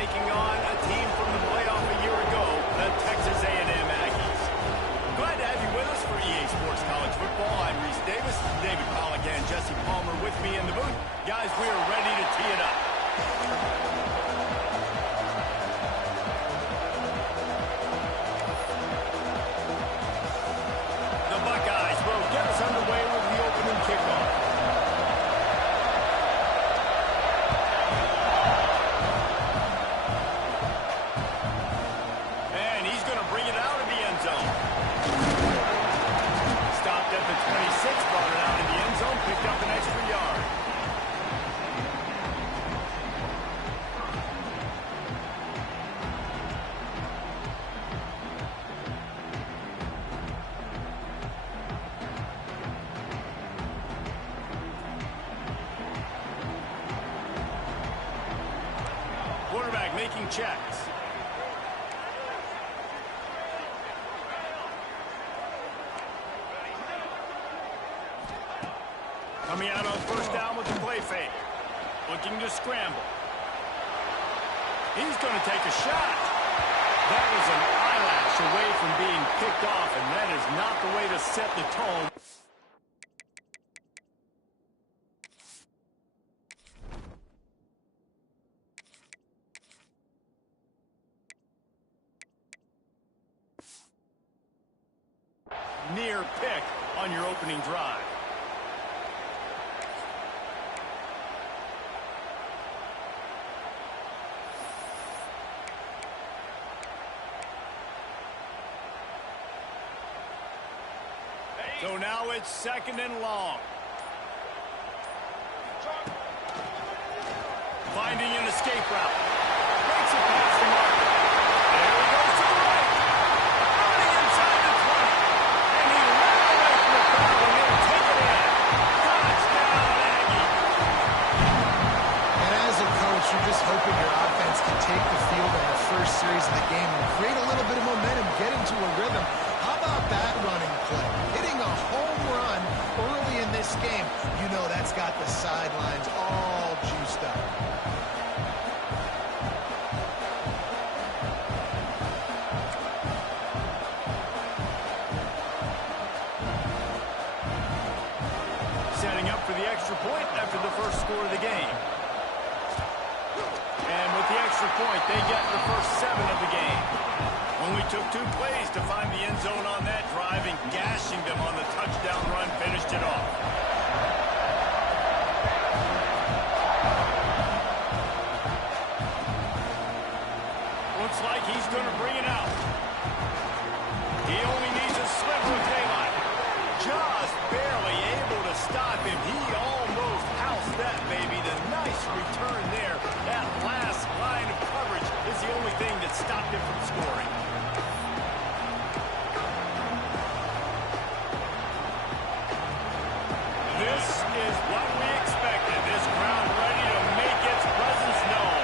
taking on a team from the playoff a year ago, the Texas A&M Aggies. Glad to have you with us for EA Sports College Football. I'm Reese Davis, David Pollack, and Jesse Palmer with me in the booth. Guys, we are ready to tee it up. The Buckeyes will get us underway with the opening kickoff. And he's going to bring it out of the end zone. Stopped at the 26, brought it out of the end zone, picked up an extra yard. Quarterback making checks. Coming out on first down with the play fake. Looking to scramble. He's going to take a shot. That was an eyelash away from being picked off, and that is not the way to set the tone. Near pick on your opening drive. So now it's second and long. Finding an escape route. Breaks it past the mark. There he goes to the right. Running inside the 20. And he ran away from the crowd and he'll take it in. Touchdown, Aggie. And as a coach, you're just hoping your offense can take the field in the first series of the game and create a little bit of momentum, get into a rhythm. How about that running play? Hitting a home run early in this game. You know that's got the sidelines all juiced up. Setting up for the extra point after the first score of the game. And with the extra point, they get the first 7 of the game. Only took 2 plays to find the end zone on that drive, and gashing them on the touchdown run finished it off. Looks like he's going to bring it out. He only needs a sliver of daylight. Just barely able to stop him. He almost housed that baby. The nice return there. That last line of coverage is the only thing that stopped him from scoring. This is what we expected. This crowd ready to make its presence known.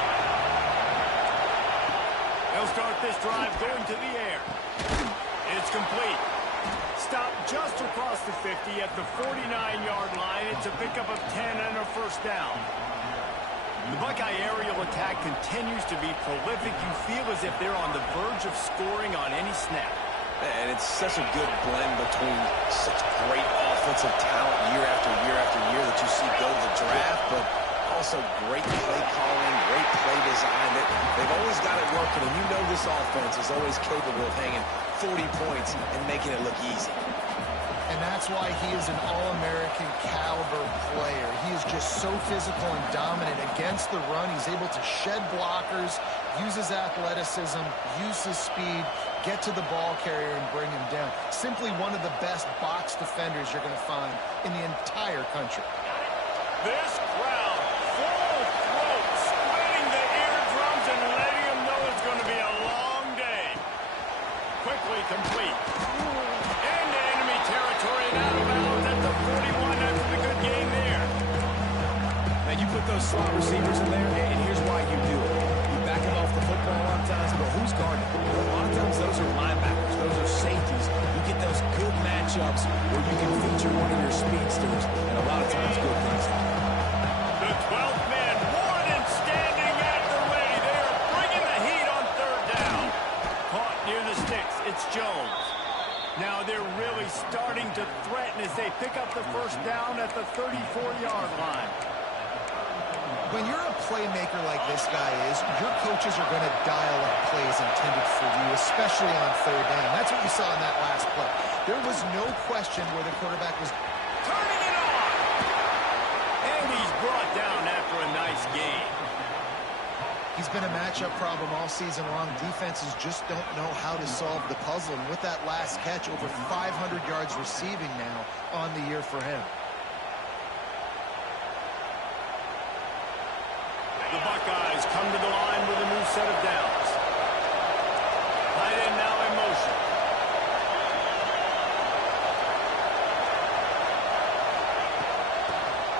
They'll start this drive going to the air. It's complete. Stopped just across the 50 at the 49-yard line. It's a pickup of 10 and a first down. The Buckeye aerial attack continues to be prolific. You feel as if they're on the verge of scoring on any snap. And it's such a good blend between such great offensive talent year after year after year that you see go to the draft, but also great play calling, great play design. They've always got it working, and you know this offense is always capable of hanging 40 points and making it look easy. And that's why he is an All-American caliber player. He is just so physical and dominant against the run. He's able to shed blockers, use his athleticism, use his speed, get to the ball carrier and bring him down. Simply one of the best box defenders you're going to find in the entire country. This crowd, full throat, sweating the eardrums and letting them know it's going to be a long day. Quickly complete. Into enemy territory and out of bounds at the 41 after the good game there. Now you put those slot receivers in there, and here's why you do it. You back them off the football a lot of times, but who's guarding? A lot of times those are linebackers, those are safeties. You get those good matchups where you can feature one of your speedsters, and a lot of times good things happen. The 12th man, Warden, standing at the ready. They are bringing they pick up the first down at the 34-yard line. When you're a playmaker like this guy is, your coaches are going to dial up plays intended for you, especially on third down. That's what you saw in that last play. There was no question where the quarterback was turning it on. And he's brought down after a nice gain. He's been a matchup problem all season long. Defenses just don't know how to solve the puzzle. And with that last catch, over 500 yards receiving now on the year for him. The Buckeyes come to the line with a new set of downs. Tight end now in motion.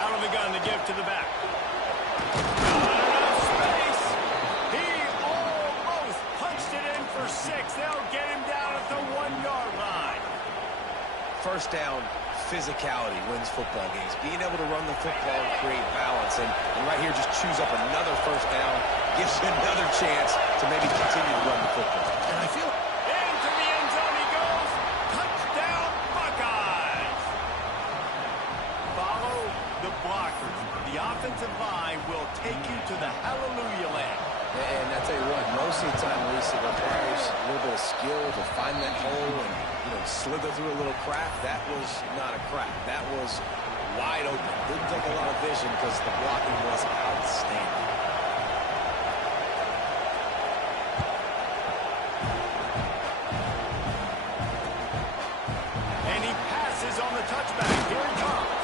Out of the gun to give to the back. Not enough space. He almost punched it in for 6. They'll get him down at the 1-yard line. First down, physicality wins football games. Being able to run the football and create balance. And right here, just choose up another first down. Gives you another chance to maybe continue to run the football. And I feel into the end zone he goes. Touchdown, Buckeyes. Follow the blockers. The offensive line will take you to the hallelujah land. And I tell you what, most of the time, Reese, it requires a little bit of skill to find that hole and, slither through a little crack. That was not a crack. That was wide open. Didn't take a lot of vision because the blocking was outstanding. And he passes on the touchback. Here he comes.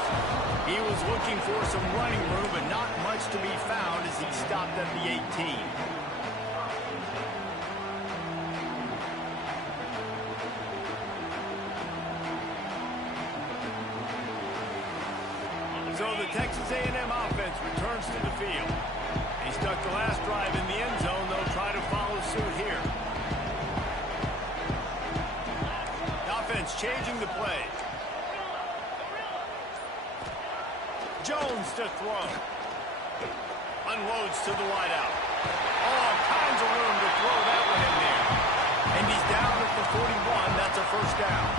He was looking for some running room, but not much to be found as he stopped at the 18. So the Texas A&M offense returns to the field. He stuck the last drive in the end zone. They'll try to follow suit here. The offense changing the play. Jones to throw. Unloads to the wideout. All kinds of room to throw that one in there. And he's down at the 41. That's a first down.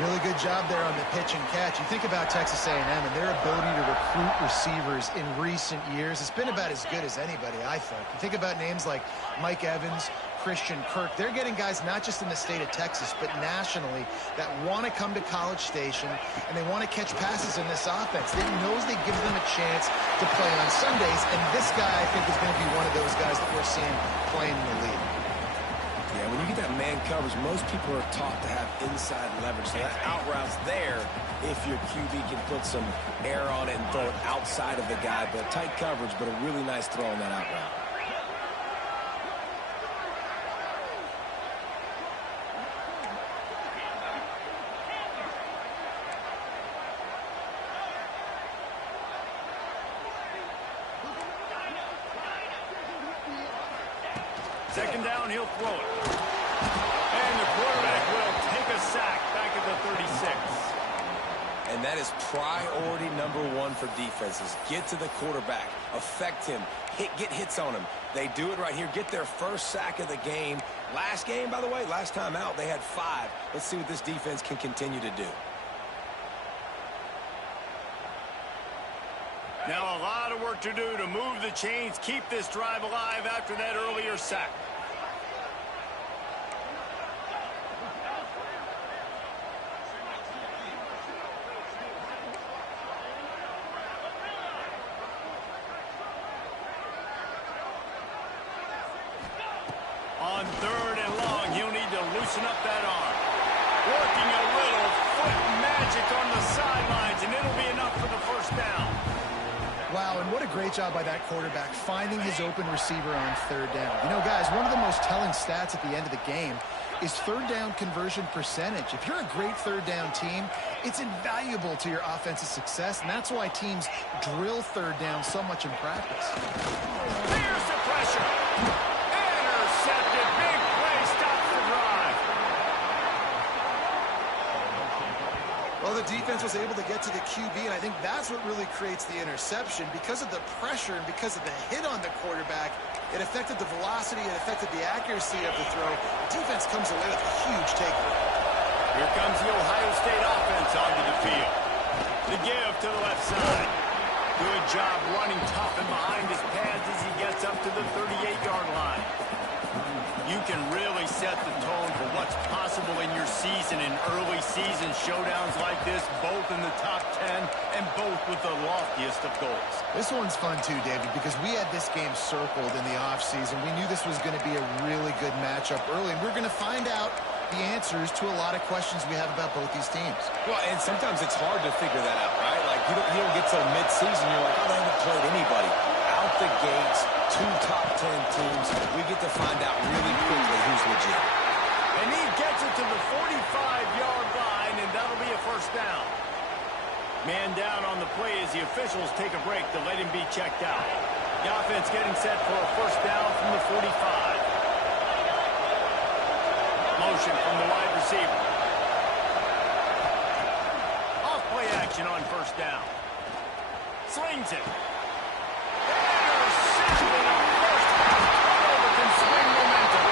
really good job there on the pitch and catch. You think about Texas A&M and their ability to recruit receivers in recent years. It's been about as good as anybody, I think. You think about names like Mike Evans, Christian Kirk. They're getting guys not just in the state of Texas, but nationally that want to come to College Station and they want to catch passes in this offense. They knows they give them a chance to play on Sundays, and this guy, I think, is going to be one of those guys that we're seeing playing in the league. Yeah, when you get that man coverage, most people are taught to have inside leverage. So that out route's there if your QB can put some air on it and throw it outside of the guy. But tight coverage, but a really nice throw on that out route. Second down, he'll throw it. And the quarterback will take a sack back at the 36. And that is priority number one for defenses. Get to the quarterback. Affect him. Get hits on him. They do it right here. Get their first sack of the game. Last game, by the way, last time out, they had 5. Let's see what this defense can continue to do. Now a lot of work to do to move the chains, keep this drive alive after that earlier sack. On third and long, he'll need to loosen up that arm. Working a little foot magic on the sidelines, and it'll be enough for the first down. Wow, and what a great job by that quarterback, finding his open receiver on third down. You know, guys, one of the most telling stats at the end of the game is third down conversion percentage. If you're a great third down team, it's invaluable to your offensive success, and that's why teams drill third down so much in practice. Here's the pressure. Intercepted. Big play stops the drive. Well, the defense was able to get to the QB, and I think that's what really creates the interception. Because of the pressure and because of the hit on the quarterback, it affected the velocity, it affected the accuracy of the throw. The defense comes away with a huge takeaway. Here comes the Ohio State offense onto the field. The give to the left side. Good job running tough and behind his pads as he gets up to the 38-yard line. You can really set the tone for what's possible in your season in early season showdowns like this, both in the top 10 and both with the loftiest of goals. This one's fun too, David, because we had this game circled in the offseason. We knew this was going to be a really good matchup early, and we're going to find out the answers to a lot of questions we have about both these teams. Well, and sometimes it's hard to figure that out, right? Like, you don't get to mid-season, you're like, oh, they haven't played anybody. Out the gates, 2 top 10 teams, we get to find out really quickly who's legit. And he gets it to the 45-yard line, and that'll be a first down. Man down on the play as the officials take a break to let him be checked out. The offense getting set for a first down from the 45. Motion from the wide receiver. Off play action on first down. Slings it. Interception on first down. Turnover can swing momentum.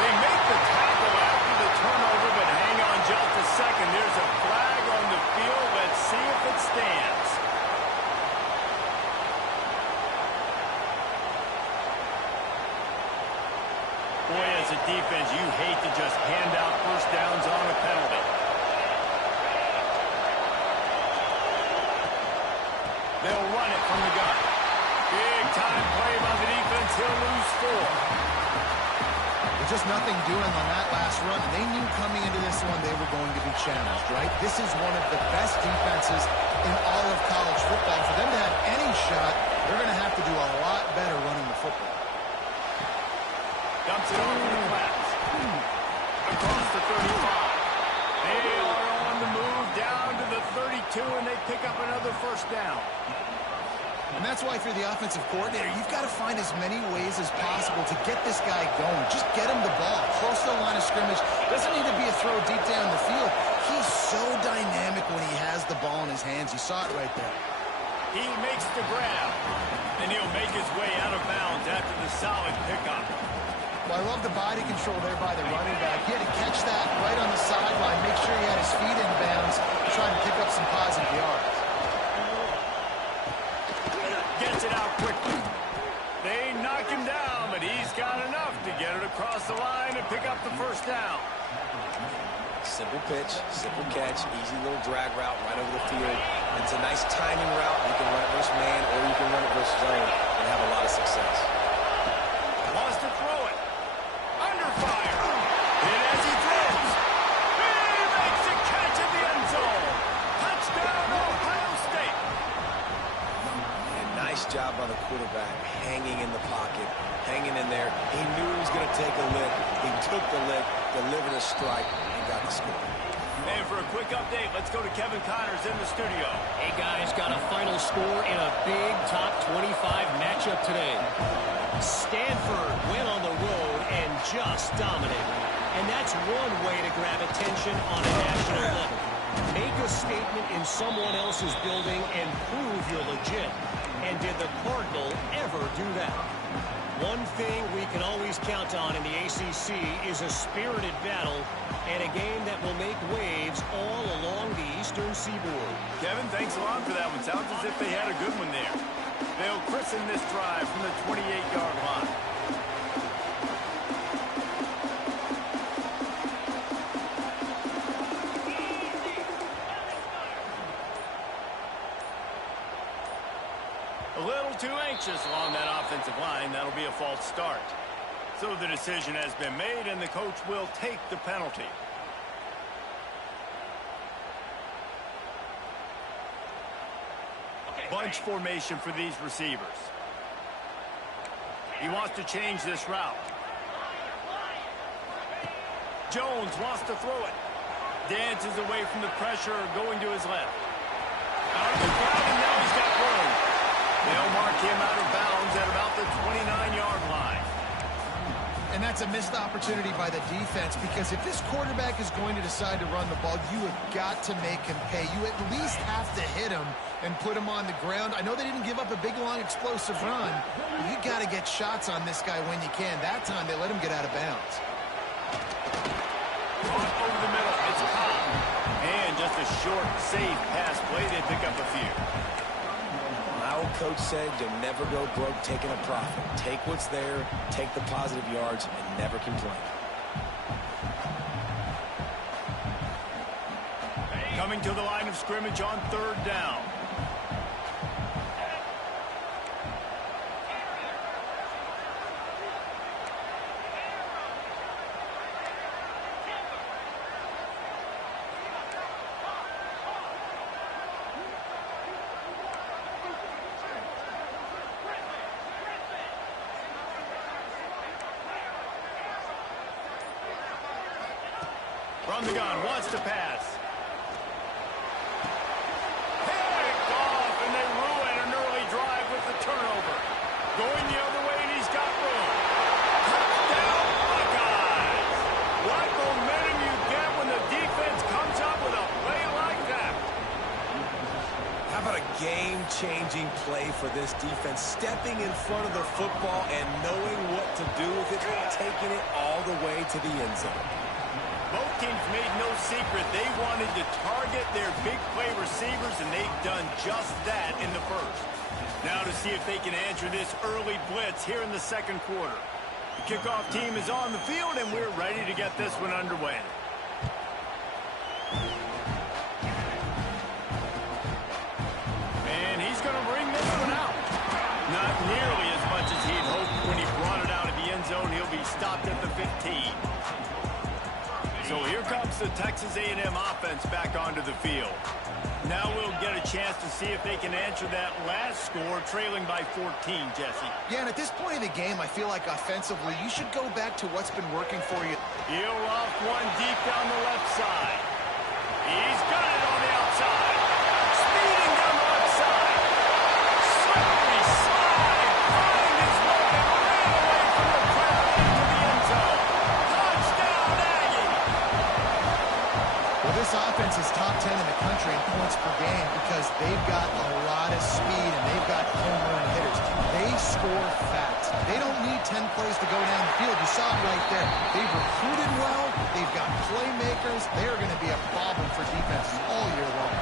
They make the tackle after the turnover, but hang on just a second. There's a flag on the field. Let's see if it stands. Boy, as a defense, you hate to just hand out first downs on a penalty. They'll run it from the gun. Big time play by the defense. He'll lose 4. There's just nothing doing on that last run. They knew coming into this one they were going to be challenged, right? This is one of the best defenses in all of college football. For them to have any shot, they're going to have to do a lot better running the football. Dumps it off to the flats. Across the 35. They are on the move down to the 32, and they pick up another first down. And that's why if you're the offensive coordinator, you've got to find as many ways as possible to get this guy going. Just get him the ball close to the line of scrimmage. Doesn't need to be a throw deep down the field. He's so dynamic when he has the ball in his hands. You saw it right there. He makes the grab, and he'll make his way out of bounds after the solid pickup. Well, I love the body control there by the running back. He had to catch that right on the sideline, make sure he had his feet in bounds, trying to pick up some positive yards. Gets it out quickly. They knock him down, but he's got enough to get it across the line and pick up the first down. Simple pitch, simple catch, easy little drag route right over the field. It's a nice timing route. You can run it versus man, or you can run it versus zone and have a lot of success. Wants to throw it. Under fire. And as he throws, he makes a catch in the end zone. Touchdown, Ohio State. And nice job by the quarterback, hanging in the pocket, hanging in there. He knew he was going to take a lick. He took the lick, delivered a strike, and got the score. And for a quick update, let's go to Kevin Connors in the studio. Hey, guys, got a final score in a big top 25 matchup today. Stanford went on the road and just dominated. And that's one way to grab attention on a national level. Make a statement in someone else's building and prove you're legit. And did the Cardinal ever do that? One thing we can always count on in the ACC is a spirited battle and a game that will make waves all along the eastern seaboard. Kevin, thanks a lot for that one. Sounds as if they had a good one there. They'll christen this drive from the 28-yard line. A little too anxious along that offensive line. That'll be a false start. So the decision has been made, and the coach will take the penalty. Bunch formation for these receivers. He wants to change this route. Jones wants to throw it. Dances away from the pressure, going to his left. Out of the ground, and now he's got room. They'll mark him out of bounds at about the 29-yard line. And that's a missed opportunity by the defense, because if this quarterback is going to decide to run the ball, you have got to make him pay. You at least have to hit him and put him on the ground. I know they didn't give up a big, long, explosive run, but you got to get shots on this guy when you can. That time, they let him get out of bounds. Over the middle, it's caught. just a short, safe pass play. They pick up a few. My old coach said you'll never go broke taking a profit. Take what's there, take the positive yards, and never complain. Coming to the line of scrimmage on 3rd down. From the gun, wants to pass. Picked off, and they ruin an early drive with the turnover. Going the other way, and he's got room. Touchdown, Buckeyes! What momentum you get when the defense comes up with a play like that. How about a game-changing play for this defense? Stepping in front of the football and knowing what to do with it, taking it all the way to the end zone. Both teams made no secret they wanted to target their big play receivers, and they've done just that in the first. Now to see if they can answer this early blitz here in the 2nd quarter. The kickoff team is on the field, and we're ready to get this one underway. And he's going to bring this one out. Not nearly as much as he'd hoped when he brought it out of the end zone. He'll be stopped at the 15. So here comes the Texas A&M offense back onto the field. Now we'll get a chance to see if they can answer that last score, trailing by 14, Jesse. Yeah, and at this point of the game, I feel like offensively, you should go back to what's been working for you. He'll off one deep down the left side. He's got it on the outside. Speeding down the left side. Slippery slide. Find his way and ran away from the crowd into the end zone. Touchdown, Aggie. Well, this offense is top 10 in the country in points per game because they've got a lot of speed and they've got home run hitters. They score fast. They don't need 10 plays to go down the field. You saw it right there. They've recruited well. They've got playmakers. They are going to be a problem for defenses all year long.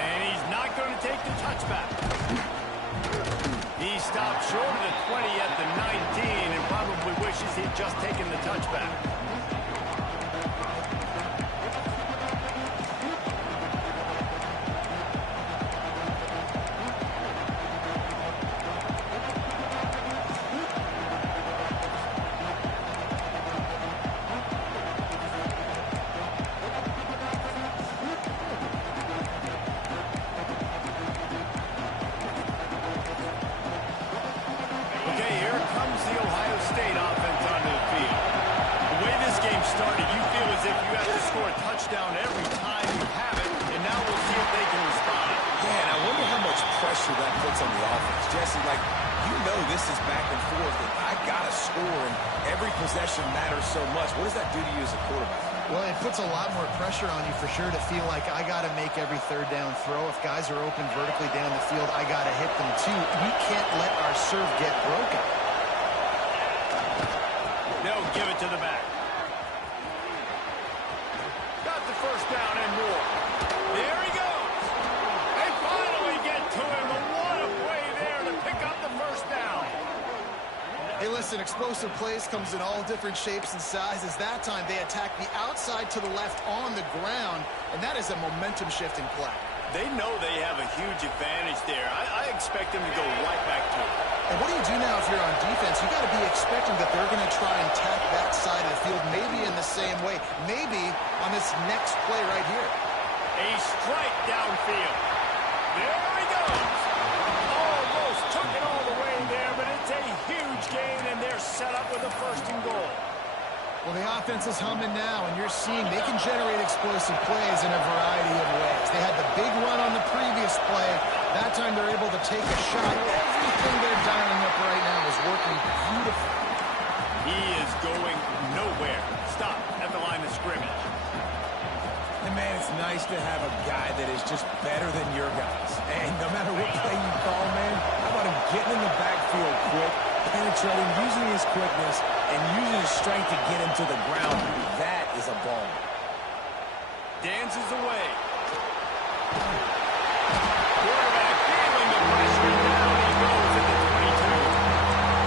And he's not going to take the touchback. He stopped short of the 20 at the 19 and probably wishes he'd just taken the touchback. Okay, here comes the Ohio State offense onto the field. The way this game started, you feel as if you have to score a touchdown every time you have it, and now we'll see if they can respond. Yeah, and I wonder how much pressure that puts on the offense. Jesse, like, you know this is back and forth, and I got to score, and every possession matters so much. What does that do to you as a quarterback? Well, it puts a lot more pressure on you for sure to feel like I got to make every 3rd down throw. If guys are open vertically down the field, I got to hit them too. We can't let our serve get broken. No, give it to the back. Got the 1st down and more. There he goes. They finally get to him, but what a play there to pick up the 1st down. Hey, listen, explosive plays comes in all different shapes and sizes. That time, they attack the outside to the left on the ground, and that is a momentum-shifting play. They know they have a huge advantage there. I expect them to go right back to it. And what do you do now if you're on defense? You got to be expecting that they're going to try and attack that side of the field, maybe in the same way, maybe on this next play right here. A strike downfield. There he goes. Almost took it all the way there, but it's a huge gain, and they're set up with a 1st and goal. Well, the offense is humming now, and you're seeing they can generate explosive plays in a variety of ways. They had the big run on the previous play. That time they're able to take a shot. Everything they're dialing up right now is working beautifully. He is going nowhere. Stop at the line of scrimmage. And, man, it's nice to have a guy that is just better than your guys. And no matter what play you call, man, how about him getting in the backfield quick, penetrating, using his quickness, and using his strength to get him to the ground. That is a ball. Dances away. Quarterback feeling the pressure, and down he goes at the 22.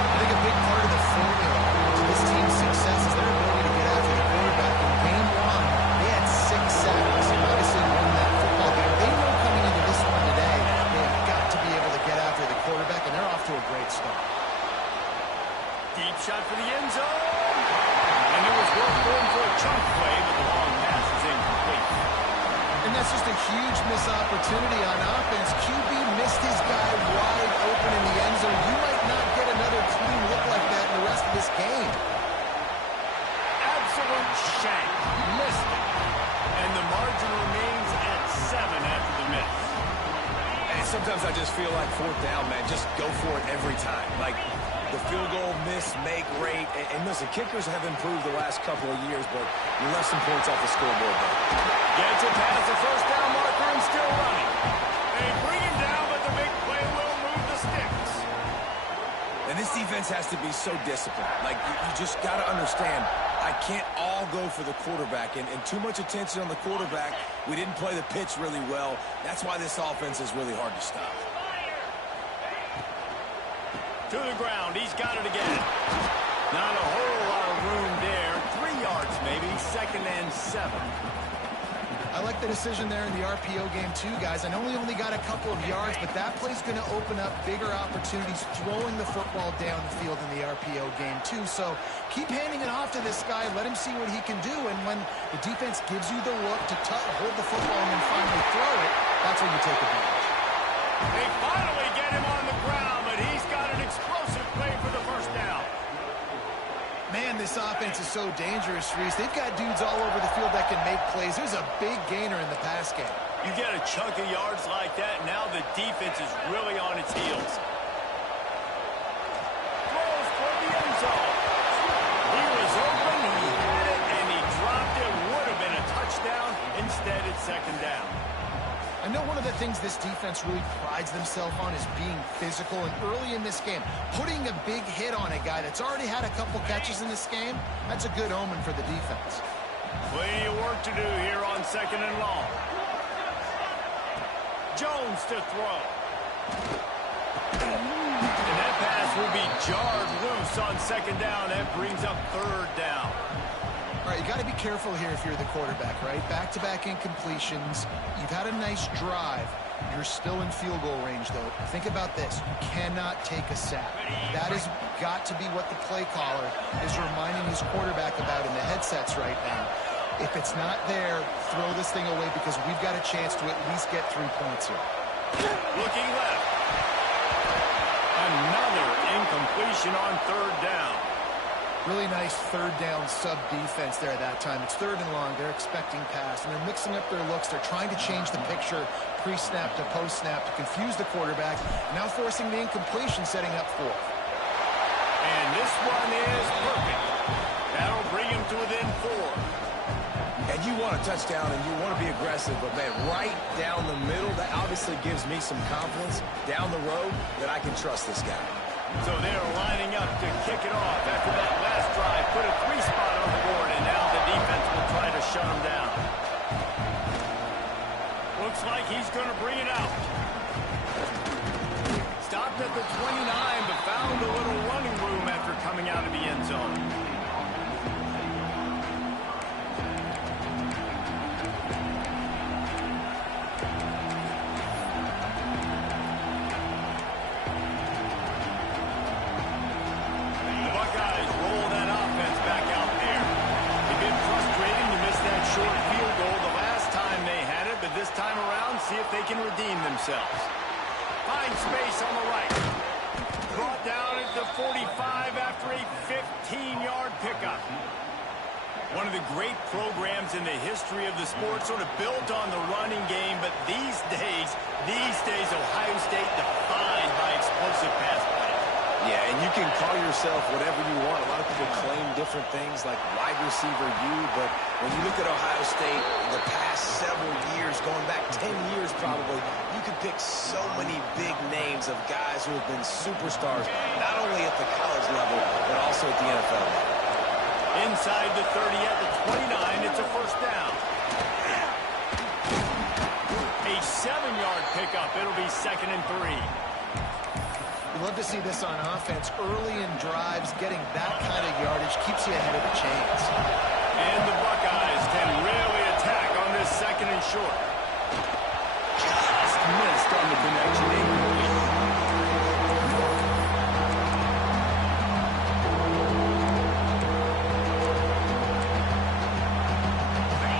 I think a big part of the formula to this team's success is their ability to get after the quarterback. In game one, they had 6 sacks and obviously won that football game. They know coming into this one today, they have got to be able to get after the quarterback, and they're off to a great start. Deep shot for the end zone. And it was worth going for a chunk play, but the long pass is incomplete. And that's just a huge missed opportunity on offense. QB missed his guy wide open in the end zone. You might not get another clean look like that in the rest of this game. Absolute shank. Missed it. And the margin remains at 7 after the miss. And sometimes I just feel like 4th down, man. Just go for it every time. Like, the field goal, miss, make, rate. And listen, kickers have improved the last couple of years, but you left some points off the scoreboard there. Gets it past the first down marker and still running. They bring him down, but the big play will move the sticks. And this defense has to be so disciplined. Like, you just got to understand, I can't all go for the quarterback. And too much attention on the quarterback. We didn't play the pitch really well. That's why this offense is really hard to stop. To the ground. He's got it again. Not a whole lot of room there. 3 yards maybe. 2nd and 7. I like the decision there in the RPO game too, guys. I know we only got a couple of yards, but that play's going to open up bigger opportunities throwing the football down the field in the RPO game too. So keep handing it off to this guy. Let him see what he can do. And when the defense gives you the look to hold the football and then finally throw it, that's when you take advantage. They finally get him on the ground, but he's got an explosive play for the first down. Man, this offense is so dangerous, Reese. They've got dudes all over the field that can make plays. There's a big gainer in the pass game. You get a chunk of yards like that, now the defense is really on its heels. Throws for the end zone. He was open, he had it, and he dropped it. Would have been a touchdown. Instead, it's 2nd down. I know one of the things this defense really prides themselves on is being physical, and early in this game, putting a big hit on a guy that's already had a couple catches in this game, that's a good omen for the defense. Plenty of work to do here on 2nd and long. Jones to throw. And that pass will be jarred loose on 2nd down. That brings up 3rd down. All right, you got to be careful here if you're the quarterback, right? Back-to-back incompletions. You've had a nice drive. You're still in field goal range, though. Think about this. You cannot take a sack. That has got to be what the play caller is reminding his quarterback about in the headsets right now. If it's not there, throw this thing away because we've got a chance to at least get 3 points here. Looking left. Another incompletion on 3rd down. Really nice 3rd down sub-defense there that time. It's 3rd and long. They're expecting pass, and they're mixing up their looks. They're trying to change the picture pre-snap to post-snap to confuse the quarterback, now forcing the incompletion, setting up 4th. And this one is perfect. That'll bring him to within 4. And you want a touchdown, and you want to be aggressive, but, man, right down the middle, that obviously gives me some confidence down the road that I can trust this guy. So they're lining up to kick it off after that last drive. Put a 3 spot on the board, and now the defense will try to shut them down. Looks like he's going to bring it out. Stopped at the 29, but found a little running room after coming out of the end zone. See if they can redeem themselves. Find space on the right. Brought down at the 45 after a 15-yard pickup. One of the great programs in the history of the sport, sort of built on the running game, but these days, Ohio State defined by explosive pass play. Yeah, and you can call yourself whatever you want. A lot of people claim different things like wide receiver U, but when you look at Ohio State, the past several years, going back 10 years probably, you could picked so many big names of guys who have been superstars, not only at the college level, but also at the NFL level. Inside the 30 at the 29, it's a first down. A 7-yard pickup. It'll be 2nd and 3. You love to see this on offense. Early in drives, getting that kind of yardage keeps you ahead of the chains. And the Buckeyes can really attack on this 2nd and short. Just missed on the connection. Incomplete.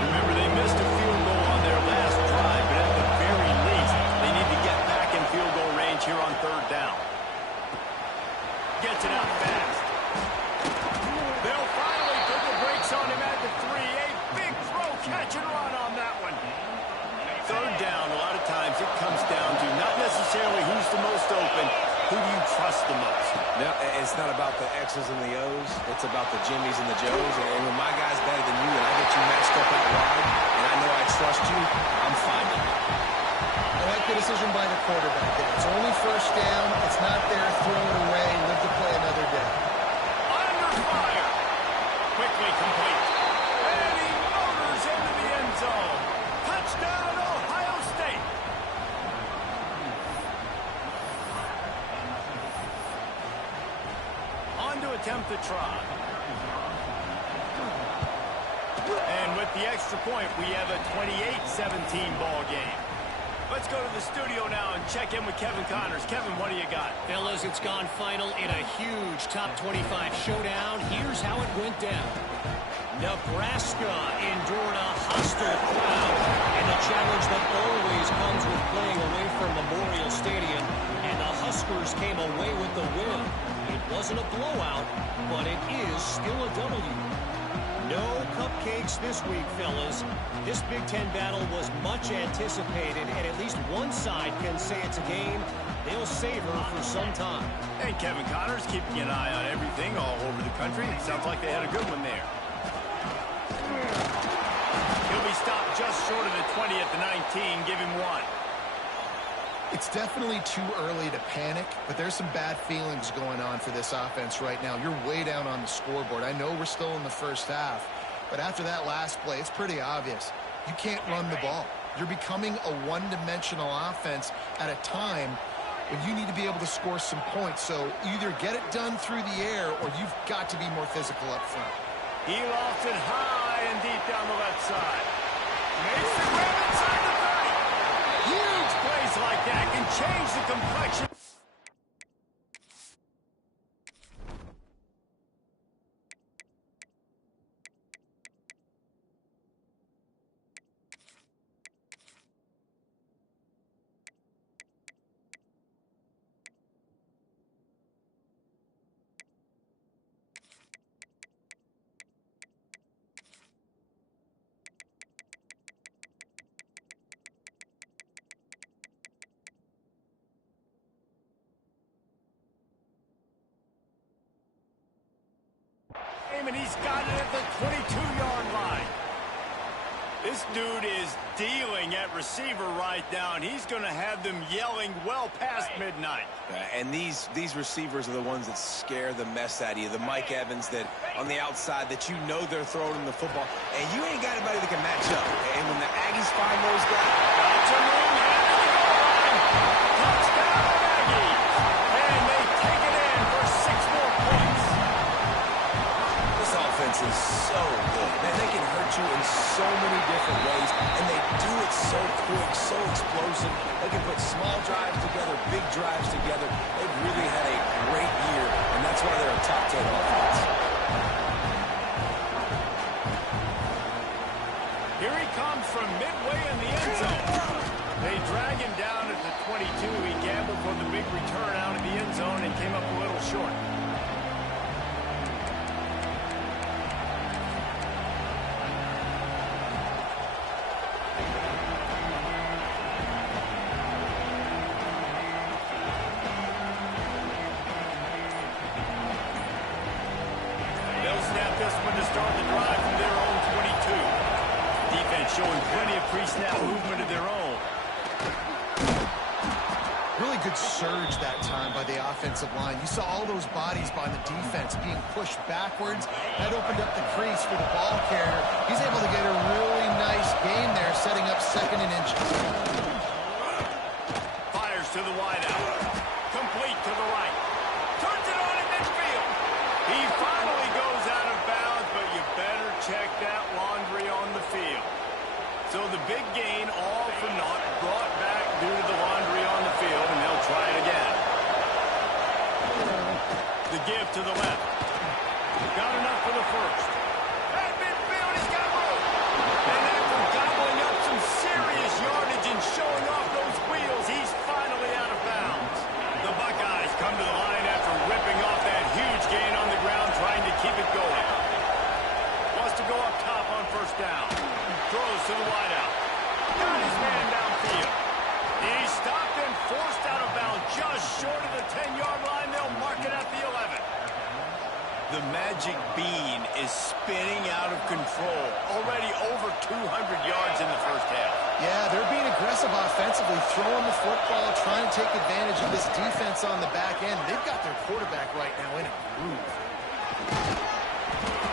Remember, they missed a field goal on their last drive, but at the very least, they need to get back in field goal range here on 3rd down. Gets it out fast. They'll finally put the brakes on him at the 3. A big throw, catch and run on that one. 3rd down, a lot of times it comes down to not necessarily who's the most open, who do you trust the most? No, it's not about the X's and the O's. It's about the Jimmies and the Joes. And when my guy's better than you and I get you matched up out wide and I know I trust you, I'm fine with it. I like the decision by the quarterback there. It's only 1st down. It's not there. Throw it away. Live to play another day. Under fire. Quickly complete. And he motors into the end zone. Touchdown, Ohio State. On to attempt the try. And with the extra point, we have a 28-17 ball game. Let's go to the studio now and check in with Kevin Connors. Kevin, what do you got? Fellas, it's gone final in a huge top 25 showdown. Here's how it went down. Nebraska endured a hostile crowd and the challenge that always comes with playing away from Memorial Stadium, and the Huskers came away with the win. It wasn't a blowout, but it is still a W. No cupcakes this week, fellas. This Big Ten battle was much anticipated, and at least one side can say it's a game they'll savor for some time. And Kevin Connors keeping an eye on everything all over the country. It sounds like they had a good one there. He'll be stopped just short of the 20 at the 19. Give him 1. It's definitely too early to panic, but there's some bad feelings going on for this offense right now. You're way down on the scoreboard. I know we're still in the 1st half, but after that last play, it's pretty obvious. You can't run the ball. You're becoming a one-dimensional offense at a time when you need to be able to score some points. So either get it done through the air or you've got to be more physical up front. He lofts it high and deep down the left side. Makes the grab inside the 30. Huge plays like that can change the complexion. And he's got it at the 22-yard line. This dude is dealing at receiver right now, and he's going to have them yelling well past midnight. And these receivers are the ones that scare the mess out of you. The Mike Evans that on the outside that you know they're throwing him the football, and you ain't got anybody that can match up. And when the Aggies find those guys, touchdown Aggies, and they take it in for 6 more points. this offense is so good. Man, they can hurt you in so many different ways, and they do it so quick, so explosive. They can put small drives together, big drives together. They've really had a great year, and that's why they're a top 10 offense. Here he comes from midway in the end zone. They drag him down at the 22. He gambled for the big return out of the end zone and came up a little short. They'll snap this one to start the drive from their own 22. Defense showing plenty of pre-snap movement of their own. good surge that time by the offensive line. You saw all those bodies by the defense being pushed backwards. That opened up the crease for the ball carrier. He's able to get a really nice gain there, setting up 2nd and inches. Fires to the wideout. Complete to the right. Turns it on in midfield. He finally goes out of bounds, but you better check that laundry on the field. So the big gain, all for naught, brought back due to the laundry on the field, and they'll try it again. The give to the left. Got enough for the first. At midfield, he's got room. And after gobbling up some serious yardage and showing off those wheels, he's finally out of bounds. The Buckeyes come to the line after ripping off that huge gain on the ground, trying to keep it going. Wants to go up top on first down. Throws to the wideout. Got his man downfield. He's stopped and forced out of bounds just short of the 10-yard line. They'll mark it at the 11. The magic bean is spinning out of control. Already over 200 yards in the first half. Yeah, they're being aggressive offensively, throwing the football, trying to take advantage of this defense on the back end. They've got their quarterback right now in a groove.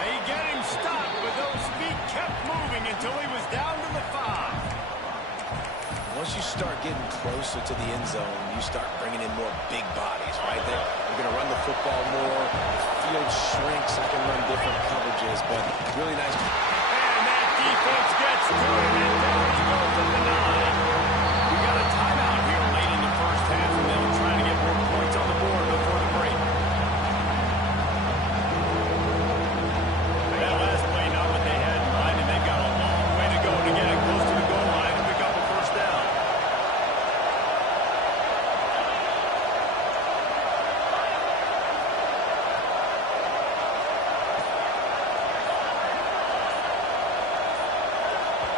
They get him stopped, but those feet kept moving until he was down to the 5. Once you start getting closer to the end zone, you start bringing in more big bodies, right? They're going to run the football more. The field shrinks. They can run different coverages, but really nice. And that defense gets to him, and down he goes at the 9. We got a timeout here late in the first half, and they'll try to get more points on the board before the break. That last play, not what they had in mind, and they've got a long way to go to get it close to the goal line and pick up a first down.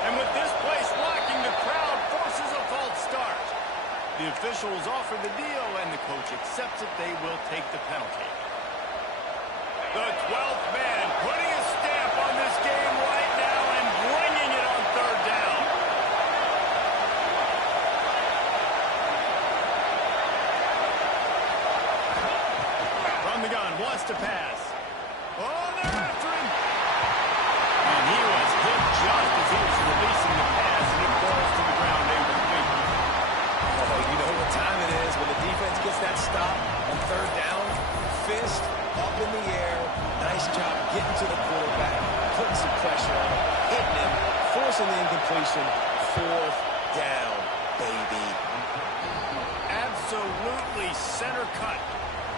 And with this place rocking, the crowd forces a false start. The officials offer the deal, and the coach accepts it. They will take the penalty. The 12th man putting a stamp on this game right now and bringing it on third down. From the gun, wants to pass. Oh, they're after him. And he was hit just as he was releasing the pass, and it falls to the ground incomplete. Oh, you know what time it is when the defense gets that stop on third down. Fist up in the air. Nice job getting to the quarterback, putting some pressure on him, hitting him, forcing the incompletion. 4th down, baby. Absolutely center cut.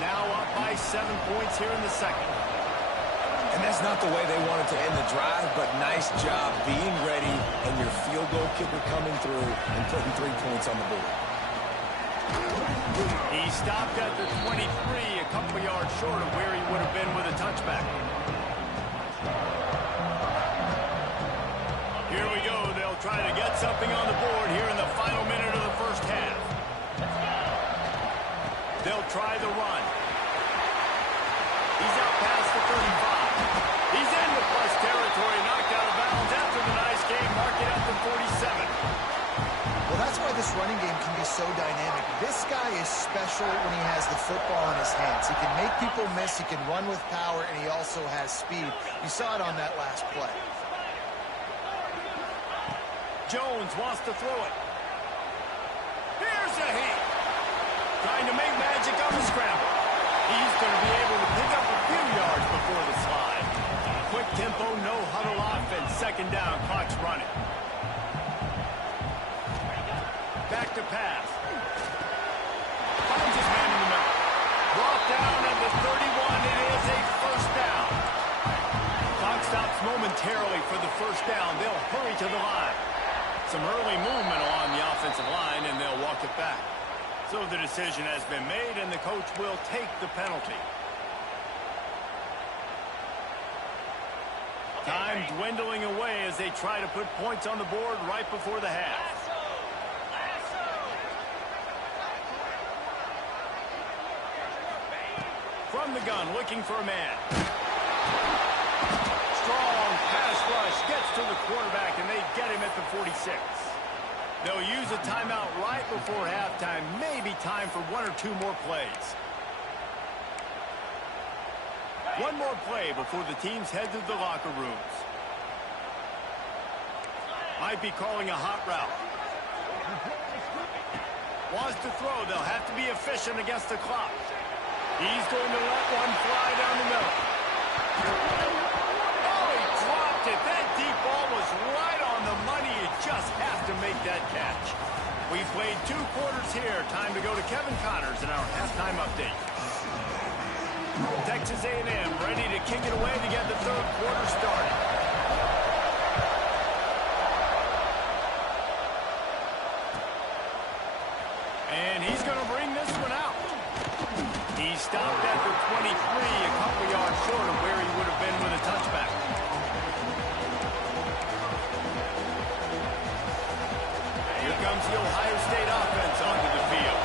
Now up by 7 points here in the second. And that's not the way they wanted to end the drive, but nice job being ready and your field goal kicker coming through and putting 3 points on the board. He stopped at the 23, a couple yards short of where he would have been with a touchback. Here we go. They'll try to get something on the board here in the final minute of the first half. They'll try the run. He's out past the 35. He's into plus territory, knocked out of bounds after the nice game. Mark it at the 47. Well, that's why this running game can be so dynamic. This guy is special when he has the football in his hands. He can make people miss, he can run with power, and he also has speed. You saw it on that last play. Jones wants to throw it. Here's a hit. Trying to make magic on the scramble. He's going to be able to pick up a few yards before the slide. Quick tempo, no huddle offense. Second down, clock's running. Back to pass. Finds his man in the middle. Brought down at the 31. It is a first down. Clock stops momentarily for the first down. They'll hurry to the line. Some early movement along the offensive line, and they'll walk it back. So the decision has been made, and the coach will take the penalty. Time dwindling away as they try to put points on the board right before the half. From the gun, looking for a man. Strong pass rush gets to the quarterback, and they get him at the 46. They'll use a timeout right before halftime. Maybe time for one or two more plays. One more play before the teams head to the locker rooms. Might be calling a hot route. Wants to throw. They'll have to be efficient against the clock. He's going to let one fly down the middle. Oh, he dropped it. That deep ball was right on the money. You just have to make that catch. We played 2 quarters here. Time to go to Kevin Connors in our halftime update. Texas A&M ready to kick it away to get the 3rd quarter started. And he's going to bring this one out. He stopped at the 23, a couple yards short of where he would have been with a touchback. Here comes the Ohio State offense onto the field.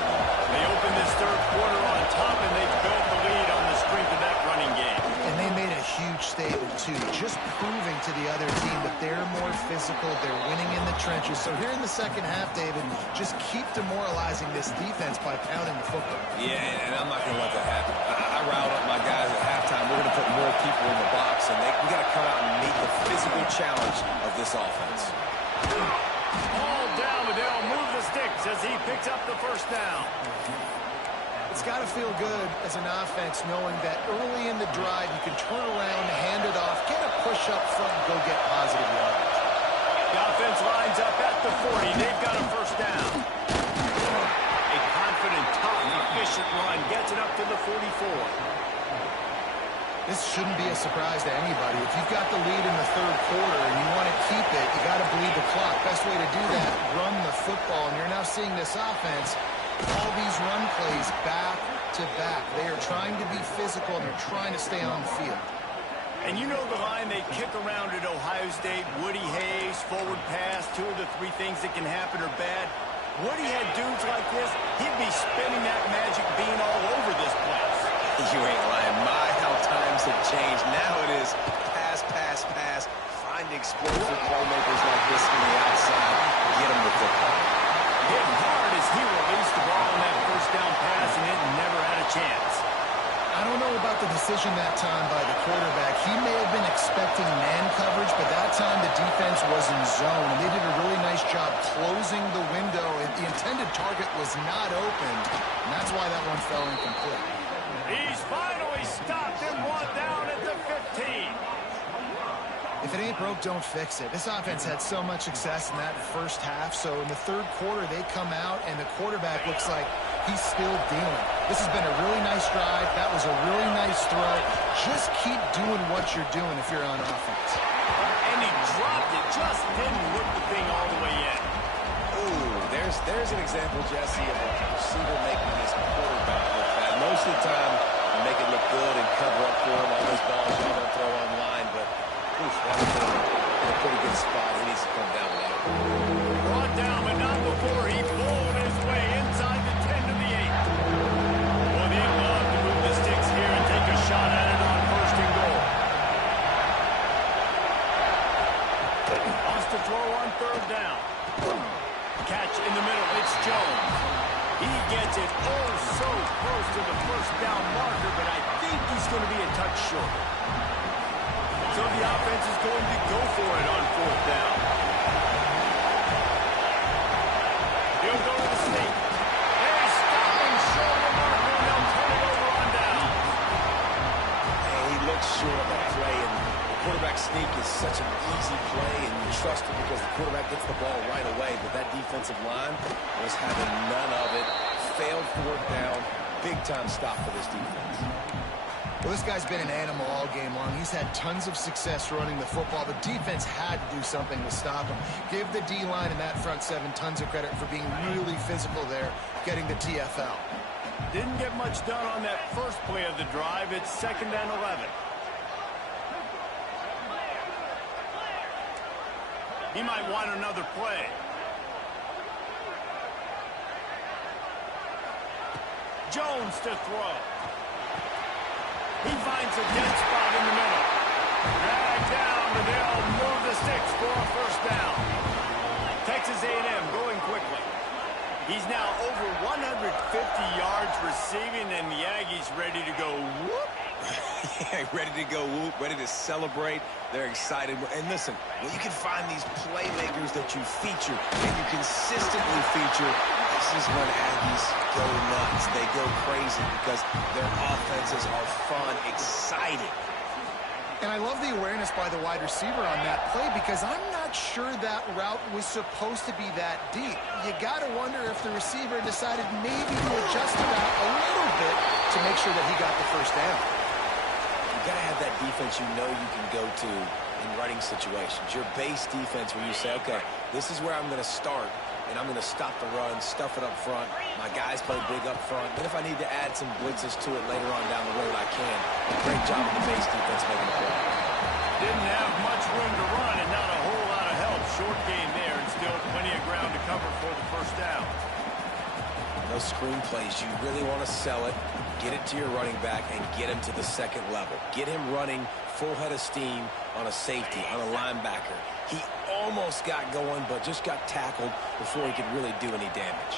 They open this 3rd quarter on top, and they've built the lead on the strength of that running game. And they made a huge statement, too, just proving to the other team that they're more physical, they're winning in the trenches. So here in the second half, David, just keep demoralizing this defense by pounding the football. Yeah, and I'm not going to let that happen. I riled up my guys at halftime. We're going to put more people in the box, and we got to come out and meet the physical challenge of this offense. All down, but they'll move the sticks as he picks up the 1st down. It's got to feel good as an offense knowing that early in the drive you can turn around, hand it off, get a push up front, and go get positive yardage. The offense lines up at the 40. They've got a 1st down. A confident, tough, efficient run gets it up to the 44. This shouldn't be a surprise to anybody. If you've got the lead in the 3rd quarter and you want to keep it, you got to bleed the clock. Best way to do that, run the football. And you're now seeing this offense, all these run plays back to back. They are trying to be physical, and they're trying to stay on the field. And you know the line they kick around at Ohio State, Woody Hayes, forward pass, 2 of the 3 things that can happen are bad. Woody had dudes like this, he'd be spinning that magic bean all over this place. You ain't lying. My, how times have changed. Now it is pass, pass, pass. Find explosive playmakers like this on the outside. Get them the football. Hit hard as he released the ball on that 1st down pass, and it never had a chance. I don't know about the decision that time by the quarterback. He may have been expecting man coverage, but that time the defense was in zone, and they did a really nice job closing the window. The intended target was not open, and that's why that one fell incomplete. He's finally stopped and brought down at the 15. If it ain't broke, don't fix it. This offense had so much success in that 1st half, so in the 3rd quarter they come out and the quarterback looks like he's still dealing. This has been a really nice drive. That was a really nice throw. Just keep doing what you're doing if you're on offense. And he dropped it, just didn't whip the thing all the way in. Ooh, there's an example, Jesse, of a receiver making his quarterback look bad. Most of the time, you make it look good and cover up for him. All those balls y'all don't throw online, but oof, that was in a pretty good spot. He needs to come down with that. Brought down, but not before he pulled his way inside the 10 to the 8. Well, they'd love to move the sticks here and take a shot at it on 1st and goal. Wants to throw on 3rd down. Catch in the middle. It's Jones. He gets it oh so close to the 1st down marker, but I think he's going to be a touch short. So the offense is going to go for it on 4th down. He'll go to the sneak. They're stopping short of the marker, and they'll turn it over on down. Hey, he looks short of that play, and the quarterback sneak is such an easy play, and you trust it because the quarterback gets the ball right away, but that defensive line was having none of it. Failed 4th down. Big-time stop for this defense. Well, this guy's been an animal all game long. He's had tons of success running the football. The defense had to do something to stop him. Give the D-line and that front 7 tons of credit for being really physical there, getting the TFL. Didn't get much done on that 1st play of the drive. It's 2nd and 11. He might want another play. Jones to throw. He finds a dead spot in the middle. Drag down, and they'll move the sticks for a 1st down. Texas A&M going quickly. He's now over 150 yards receiving, and the Aggies ready to go whoop. Yeah, ready to go whoop, ready to celebrate. They're excited. And listen, when you can find these playmakers that you feature and you consistently feature, this is when Aggies go nuts. They go crazy because their offenses are fun, exciting. And I love the awareness by the wide receiver on that play because I'm not sure that route was supposed to be that deep. You got to wonder if the receiver decided maybe to adjust it out a little bit to make sure that he got the first down. You got to have that defense you know you can go to in running situations. Your base defense where you say, okay, this is where I'm going to start, and I'm going to stop the run, stuff it up front. My guys play big up front. Then if I need to add some blitzes to it later on down the road, I can. Great job of the base defense making a play. Didn't have much room to run and not a whole lot of help. Short game there and still plenty of ground to cover for the first down. Those screen plays, you really want to sell it, get it to your running back, and get him to the second level. Get him running full head of steam on a safety, on a linebacker. He almost got going, but just got tackled before he could really do any damage.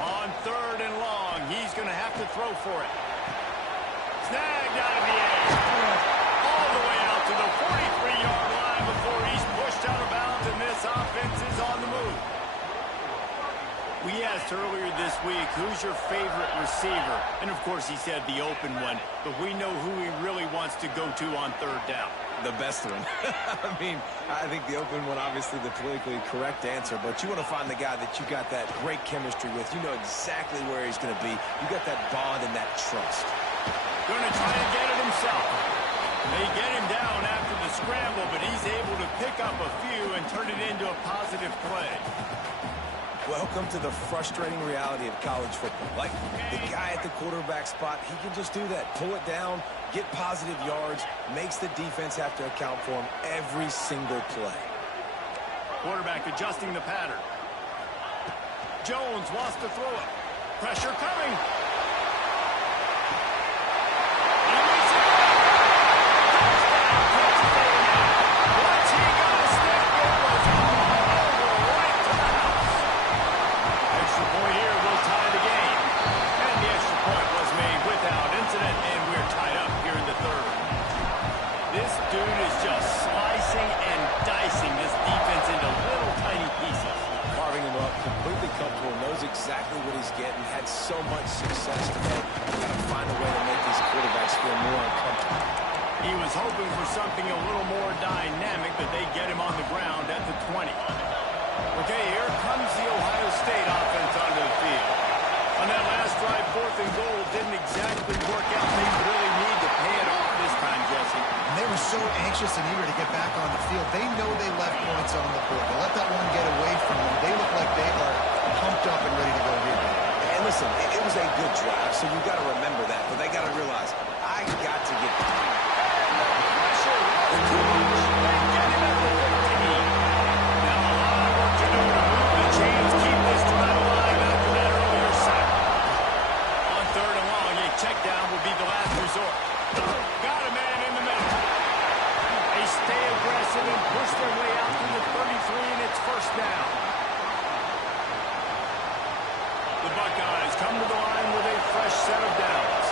On 3rd and long, he's going to have to throw for it. Snagged out of the air. All the way out to the 43-yard line before he's pushed out of bounds, and this offense is on the move. We asked earlier this week, who's your favorite receiver? And, of course, he said the open one, but we know who he really wants to go to on 3rd down. The best one. I mean, I think the open one, obviously the politically correct answer, but you want to find the guy that you got that great chemistry with. You know exactly where he's going to be. You got that bond and that trust. Going to try and get it himself. They get him down after the scramble, but he's able to pick up a few and turn it into a positive play. Welcome to the frustrating reality of college football. Like, the guy at the quarterback spot, he can just do that. Pull it down, get positive yards, makes the defense have to account for him every single play. Quarterback adjusting the pattern. Jones wants to throw it. Pressure coming. Exactly what he's getting. Had so much success today. You got to find a way to make these quarterbacks feel more uncomfortable. He was hoping for something a little more dynamic, but they get him on the ground at the 20. Okay, here comes the Ohio State offense onto the field. On that last drive, 4th and goal didn't exactly work out. They really need to pay it off this time, Jesse. And they were so anxious and eager to get back on the field. They know they left points on the board. To let that one get away from them, they look like they are pumped up and ready to go here. And listen, it was a good drive, so you got to remember that. But they got to realize, I got to get pressure. Too much. They get him at the 15. Now a lot of work to do to move the chains, keep this drive alive after that earlier sack. On 3rd and long, a check down will be the last resort. Got a man in the middle. They stay aggressive and push their way out to the 33, and it's first down. The Buckeyes come to the line with a fresh set of downs.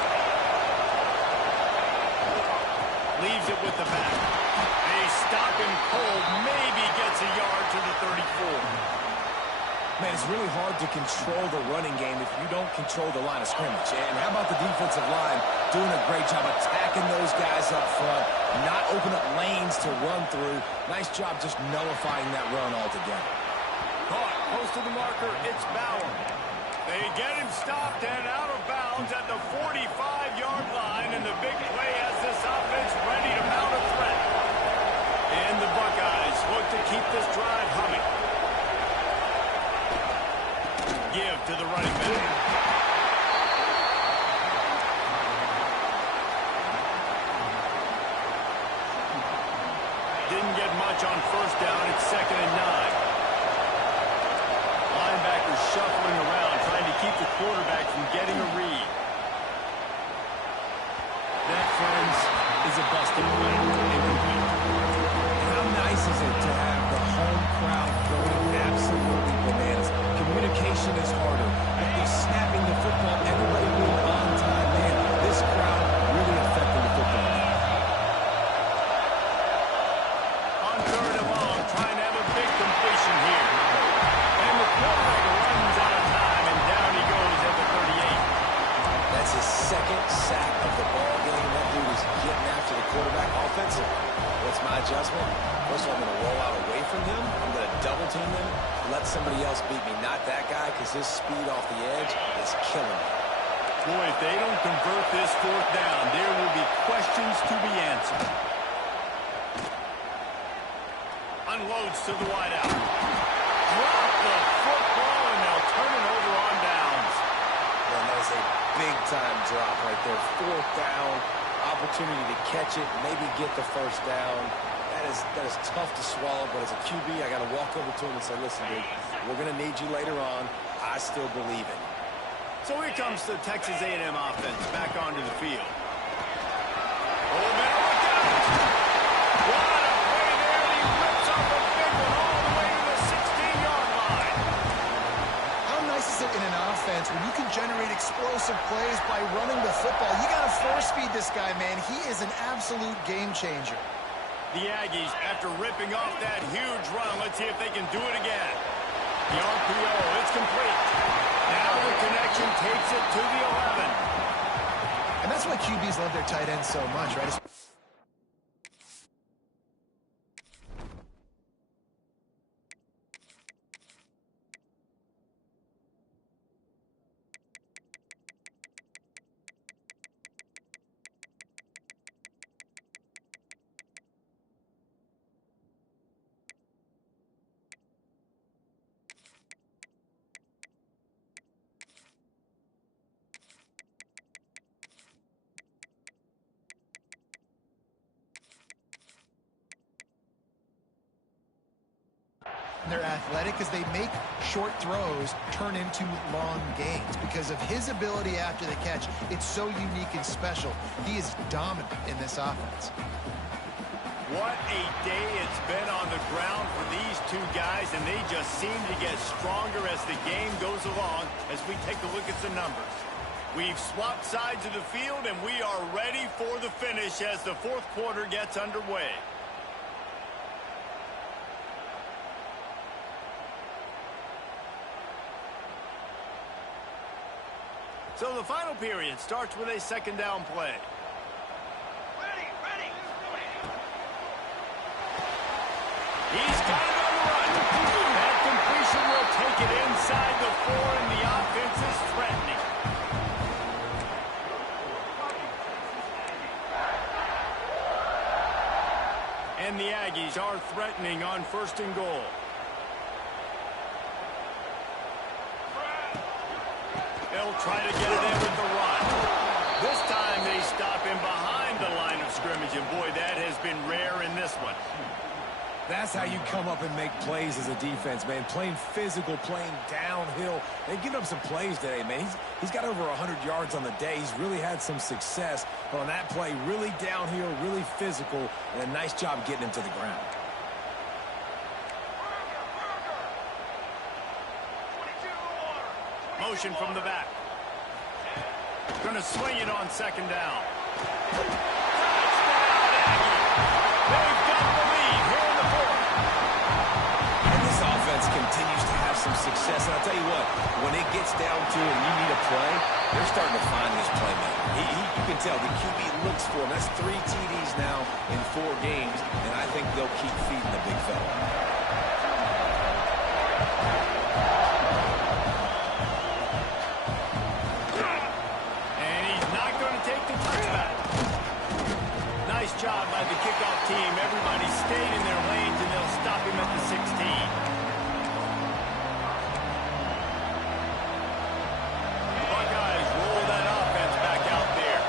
Leaves it with the back. They stop him cold. Maybe gets a yard to the 34. Man, it's really hard to control the running game if you don't control the line of scrimmage. And how about the defensive line doing a great job attacking those guys up front, not open up lanes to run through. Nice job just nullifying that run altogether. Caught close to the marker. It's Bauer. They get him stopped and out of bounds at the 45-yard line, and the big play has this offense ready to mount a threat. And the Buckeyes look to keep this drive humming. Give to the running back. Didn't get much on 1st down. It's 2nd and 9. Linebackers shuffling around, trying to keep the quarterback from getting a read. That, friends, the play. Incomplete. How nice is it to have the home crowd going absolutely bananas? Communication is harder. They're snapping the football. Everybody being on time. Man, this crowd really affecting the football game. On third and long, trying to have a big completion here. And the quarterback runs out of time, and down he goes at the 38. That's his second sack of the ball game. That dude is getting after the quarterback offensive. What's my adjustment? First of all, I'm going to roll out away from him. I'm going to double team him. Let somebody else beat me, not that guy, because his speed off the edge is killing me. Boy, if they don't convert this fourth down, there will be questions to be answered. Unloads to the wideout. Drop the football, and they'll turn it over on downs. Man, that is a big-time drop right there. Fourth down, opportunity to catch it, maybe get the first down. That is tough to swallow, but as a QB, I got to walk over to him and say, listen, dude, we're going to need you later on. I still believe it. So here comes the Texas A&M offense back onto the field. Oh, man, look out! What a play there, and he rips off a big one all the way to the 16-yard line. How nice is it in an offense when you can generate explosive plays by running the football? You got to force feed this guy, man. He is an absolute game changer. The Aggies, after ripping off that huge run, let's see if they can do it again. The RPO, it's complete. Now the connection takes it to the 11. And that's why QBs love their tight ends so much, right? They're athletic because they make short throws turn into long gains because of his ability after the catch. It's so unique and special. He is dominant in this offense. What a day it's been on the ground for these two guys, and they just seem to get stronger as the game goes along as we take a look at the numbers. We've swapped sides of the field, and we are ready for the finish as the fourth quarter gets underway. So the final period starts with a second down play. He's got it on the run. That completion will take it inside the 4, and the offense is threatening. And the Aggies are threatening on first and goal. They'll try to get it in with the run. This time they stop him behind the line of scrimmage, and boy, that has been rare in this one. That's how you come up and make plays as a defense, man. Playing physical, playing downhill. They've given up some plays today, man. He's got over 100 yards on the day. He's really had some success. But on that play, really downhill, really physical, and a nice job getting him to the ground. Motion from the back. Going to swing it on second down. They've got the lead here in the fourth. And this offense continues to have some success. And I'll tell you what, when it gets down to and you need a play, they're starting to find this playmaker. You can tell the QB looks for him. That's 3 TDs now in 4 games, and I think they'll keep feeding the big fella. Nice job by the kickoff team. Everybody stayed in their lanes, and they'll stop him at the 16. The Buckeyes roll that offense back out there.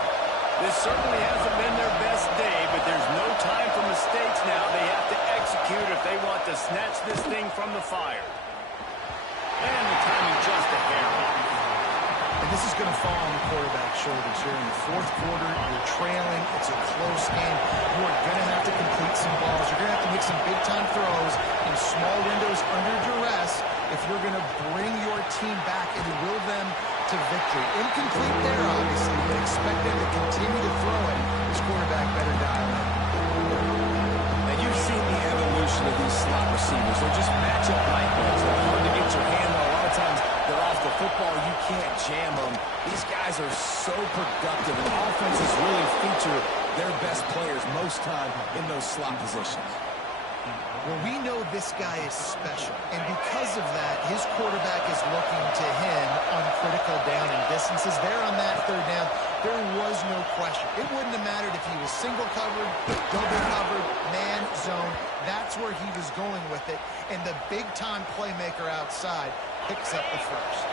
This certainly hasn't been their best day, but there's no time for mistakes now. They have to execute if they want to snatch this thing from the fire. And the timing just a hair off. And this is going to fall on the quarterback's shoulders here in the fourth quarter. You're trailing. It's a close game. You some big-time throws in small windows under duress if you're going to bring your team back and will them to victory. Incomplete there, obviously, but expect them to continue to throw it. This quarterback better dial in. And you've seen the evolution of these slot receivers. They're just matchup nightmares. They're hard to get your hand on. A lot of times they're off the football. You can't jam them. These guys are so productive, and offenses really feature their best players most time in those slot positions. Well, we know this guy is special, and because of that, his quarterback is looking to him on critical down and distances. There on that third down, there was no question. It wouldn't have mattered if he was single covered, double covered, man, zone. That's where he was going with it, and the big-time playmaker outside picks up the first.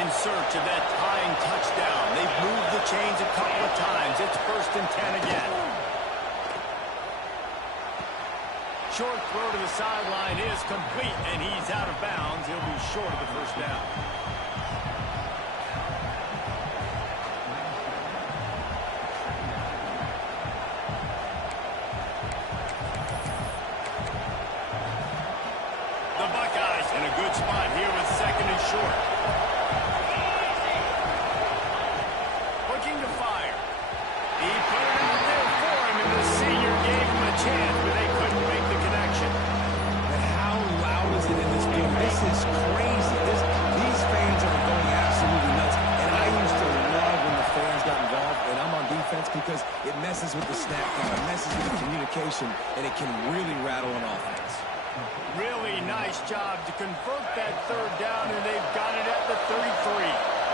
In search of that tying touchdown. They've moved the chains a couple of times. It's 1st and 10 again. Short throw to the sideline is complete, and he's out of bounds. He'll be short of the first down. The Buckeyes in a good spot here with 2nd and short. Looking to fire. He put it out there for him, and the senior gave him a chance, but they couldn't make the connection. And how loud is it in this game? This is crazy. These fans are going absolutely nuts. And I used to love when the fans got involved, and I'm on defense because it messes with the snap count, it messes with the communication, and it can really rattle an offense. Really nice job to convert that third down, and they've got it at the 33.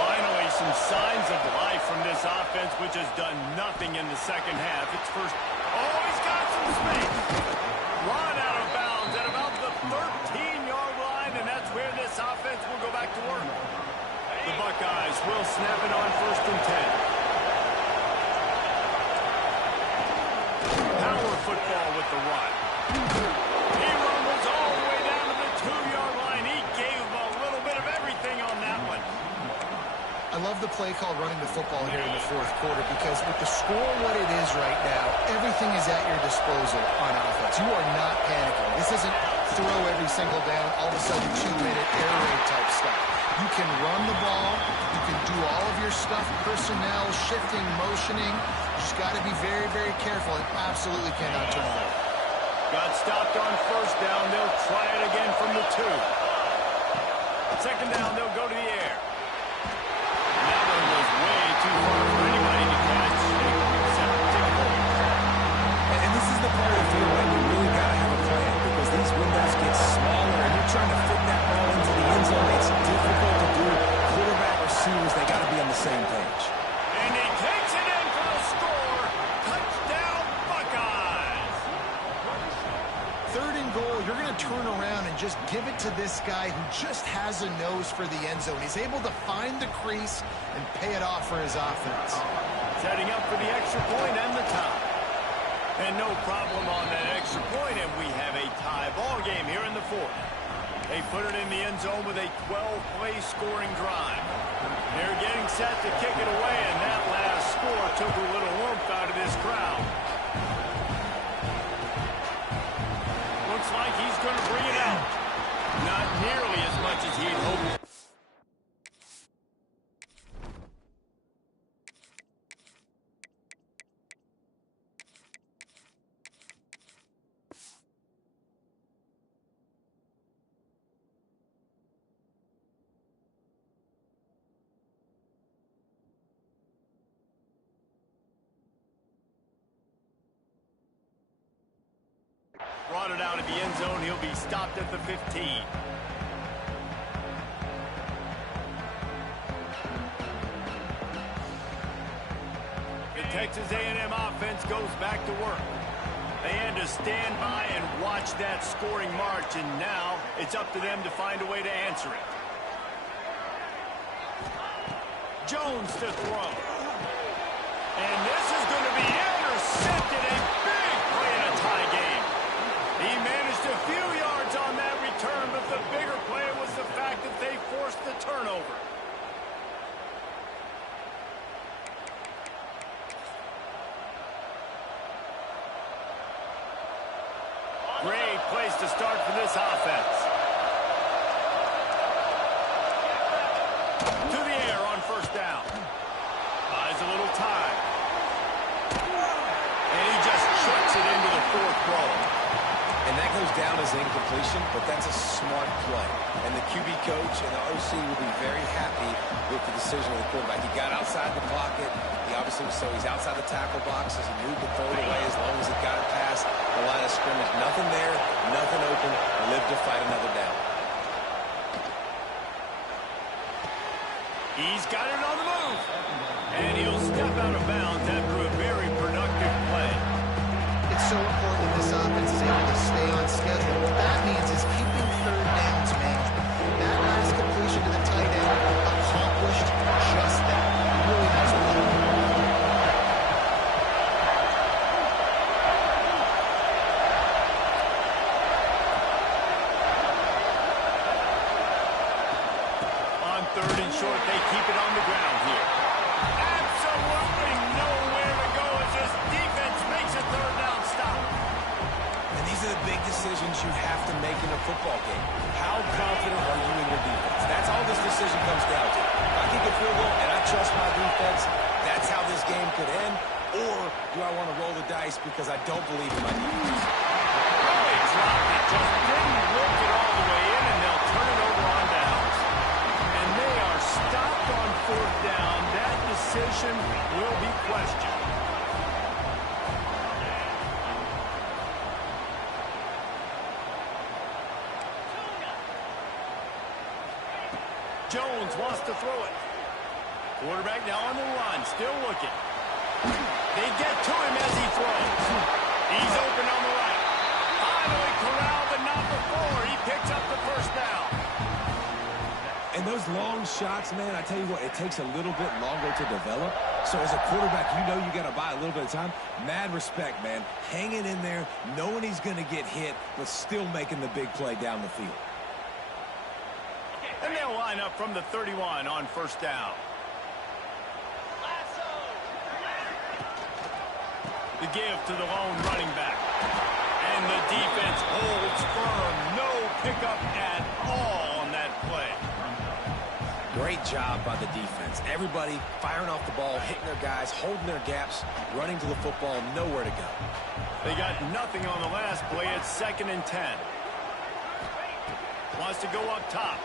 Finally, some signs of life from this offense, which has done nothing in the second half. It's first. Oh, he's got some space. Run out of bounds at about the 13-yard line, and that's where this offense will go back to work. The Buckeyes will snap it on 1st and 10. Power football with the run. He rumbles all the way down to the 2-yard line. He gave him a little bit of everything on that one. I love the play call running the football here in the 4th quarter because with the score what it is right now, everything is at your disposal on offense. You are not panicking. This isn't throw every single down, all of a sudden 2-minute air raid type stuff. You can run the ball. You can do all of your stuff, personnel, shifting, motioning. You just got to be very, very careful and absolutely cannot turn it over. Got stopped on 1st down. They'll try it again from the 2. 2nd down, they'll go to the air. That one was way too far for anybody to catch. And this is the part of the field that you really got to have a plan because these windows get smaller and you're trying to fit that ball into the end zone. It's difficult to do. Quarterback, receivers, they got to be on the same page. And he takes it in for the score. Touchdown, Buckeyes. 3rd and goal, you're going to turn around and just give it to this guy who just has a nose for the end zone. He's able to find the crease and pay it off for his offense. Setting up for the extra point and the tie. And no problem on that extra point, and we have a tie ball game here in the 4th. They put it in the end zone with a 12-play scoring drive. They're getting set to kick it away, and that last score took a little oomph out of this crowd. Looks like he's going to bring it out. Not nearly as much as he'd hoped. Brought it out of the end zone. He'll be stopped at the 15. The Texas A&M offense goes back to work. They had to stand by and watch that scoring march, and now it's up to them to find a way to answer it. Jones to throw. And this is going to be intercepted. A big play in a tie game. He managed a few yards on that return, but the bigger play was the fact that they forced the turnover. place to start for this offense. To the air on first down. Buys a little time. And he just chucks it into the fourth row. And that goes down as incompletion, but that's a smart play. And the QB coach and the OC will be very happy with the decision of the quarterback. He got outside the pocket. He obviously was he's outside the tackle box as he moved to throw it away as long as he got it past the line of scrimmage. Nothing there, nothing open. Live to fight another down. He's got it on the move. And he'll step out of bounds after a very productive play. It's so important that this offense is able to stay on schedule. What that means is keeping third downs management. That last completion to the tight end accomplished just that. Really nice play. On third and short, they keep it on the ground here. Absolutely nowhere to go as this defense makes a third down stop. And these are the big decisions you have to make in a football game. How confident are you in your defense? That's all this decision comes down to. If I kick a field goal and I trust my defense, that's how this game could end. Or do I want to roll the dice because I don't believe in my defense? Oh, he dropped it. Just didn't work it all the way in, and they'll turn it over on downs. And they are stopped on fourth down. That decision will be questioned. Jones wants to throw it. Quarterback now on the run, still looking. They get to him as he throws. He's open on the right. Finally corralled, but not before. He picks up the first down. And those long shots, man, I tell you what, it takes a little bit longer to develop. So as a quarterback, you know you got to buy a little bit of time. Mad respect, man. Hanging in there, knowing he's going to get hit, but still making the big play down the field. And they'll line up from the 31 on first down. The give to the lone running back. And the defense holds firm. No pickup at all on that play. Great job by the defense. Everybody firing off the ball, hitting their guys, holding their gaps, running to the football, nowhere to go. They got nothing on the last play. It's 2nd and 10. Wants to go up top.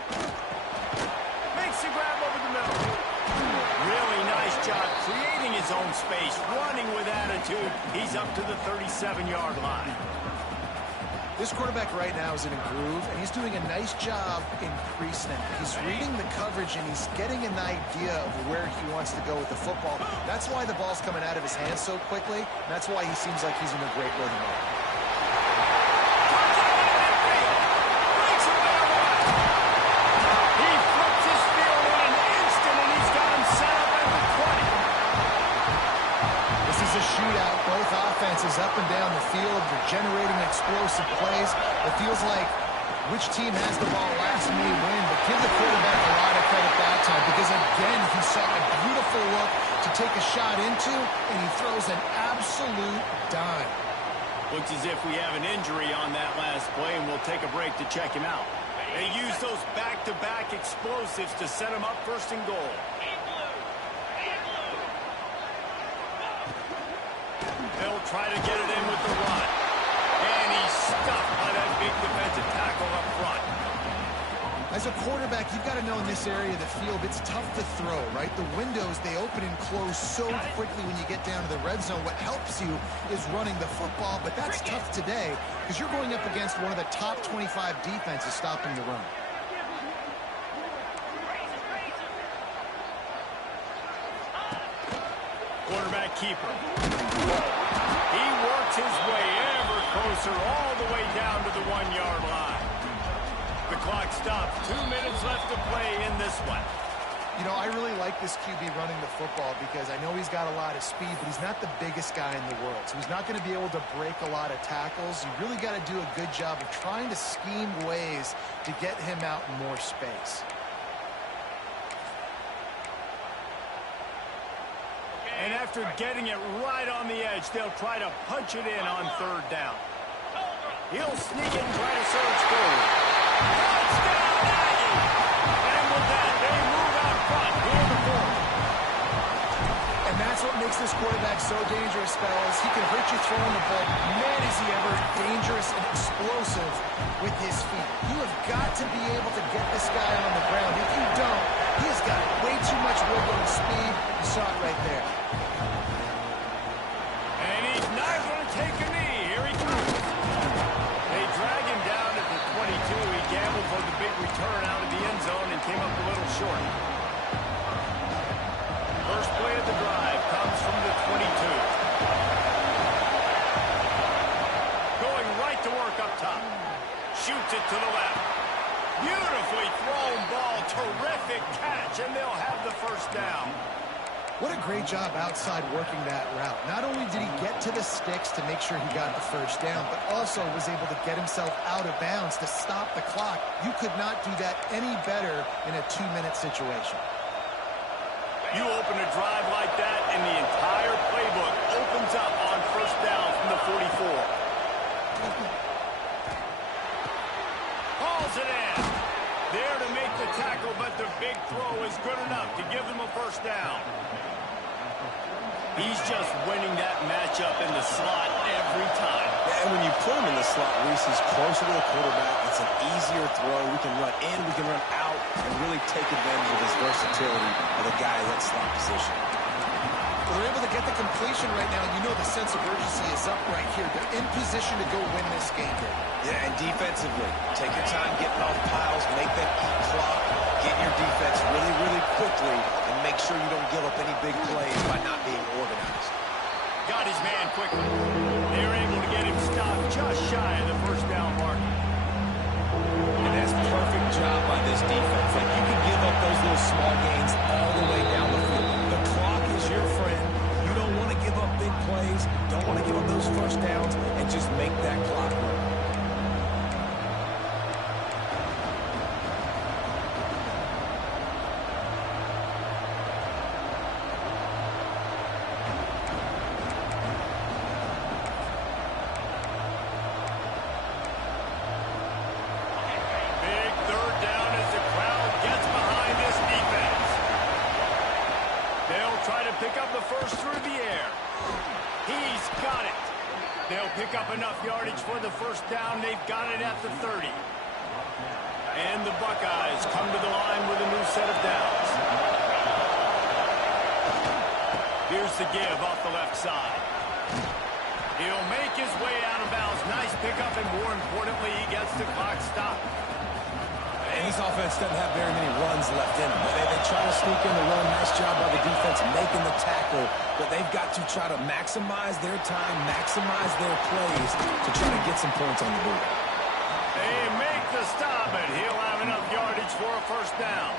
Makes the grab over the middle. Really nice job creating his own space, running with attitude. He's up to the 37-yard line. This quarterback right now is in a groove, and he's doing a nice job increasing it. He's reading the coverage, and he's getting an idea of where he wants to go with the football. That's why the ball's coming out of his hands so quickly. And that's why he seems like he's in a great rhythm. He flips his field in an instant, and he's got him set up at the 20. This is a shootout. Both offenses up and down the field. They're generating explosive plays. It feels like which team has the ball last may win, but give the quarterback a lot of credit that time because, again, he saw a beautiful look to take a shot into, and he throws an absolute dime. Looks as if we have an injury on that last play, and we'll take a break to check him out. They use those back-to-back explosives to set him up 1st and goal. They'll try to get it in with the run. And he's stuffed by that big defensive tackle up front. As a quarterback, you've got to know in this area of the field, it's tough to throw, right? The windows, they open and close so quickly when you get down to the red zone. What helps you is running the football, but that's tough today because you're going up against one of the top 25 defenses stopping the run. Quarterback keeper. He works his way ever closer all the way down to the 1-yard line. The clock stops. 2 minutes left to play in this one. You know, I really like this QB running the football because I know he's got a lot of speed, but he's not the biggest guy in the world. So he's not going to be able to break a lot of tackles. You really got to do a good job of trying to scheme ways to get him out in more space. And after getting it right on the edge, they'll try to punch it in on 3rd down. He'll sneak in and try to surge forward. Touchdown, Aggie! And with that, they move out front here in the fourth. And that's what makes this quarterback so dangerous, fellas. He can hurt you throwing the ball. Man, is he ever dangerous and explosive with his feet. You have got to be able to get this guy on the ground. If you don't, he has got way too much wiggle and speed. You saw it right there. And he's not going to take a knee. Here he comes. They drag him down at the 22. He gambled for the big return out of the end zone and came up a little short. First play of the drive comes from the 22. Going right to work up top. Shoots it to the left. Beautifully thrown ball. Terrific catch, and they'll have the first down. What a great job outside working that route. Not only did he get to the sticks to make sure he got the first down, but also was able to get himself out of bounds to stop the clock. You could not do that any better in a 2-minute situation. You open a drive like that, and the entire playbook opens up on first down from the 44. Hauls it in. There to make the tackle, but the big throw is good enough to give them a first down. He's just winning that matchup in the slot every time. Yeah, and when you put him in the slot, Reese, he's closer to the quarterback. It's an easier throw. We can run in, we can run out, and really take advantage of his versatility of the guy in that slot position. They're able to get the completion right now. You know the sense of urgency is up right here. They're in position to go win this game here. Yeah, and defensively, take your time getting off piles, make them eat clock, get your defense really, really quickly, and make sure you don't give up any big plays by not being organized. Got his man quickly. They're able to get him stopped just shy of the first down mark. And that's a perfect job by this defense. Like, you can give up those little small gains all the way down the field. The clock is your friend. You don't want to give up big plays. Don't want to give up those first downs, and just make that clock run. Pick up the first through the air. He's got it. They'll pick up enough yardage for the first down. They've got it at the 30. And the Buckeyes come to the line with a new set of downs. Here's the give off the left side. He'll make his way out of bounds. Nice pickup, and more importantly, he gets the clock stopped. And this offense doesn't have very many runs left in them. They try to sneak in the run. Nice job by the defense making the tackle. But they've got to try to maximize their time, maximize their plays to try to get some points on the board. They make the stop, and he'll have enough yardage for a first down.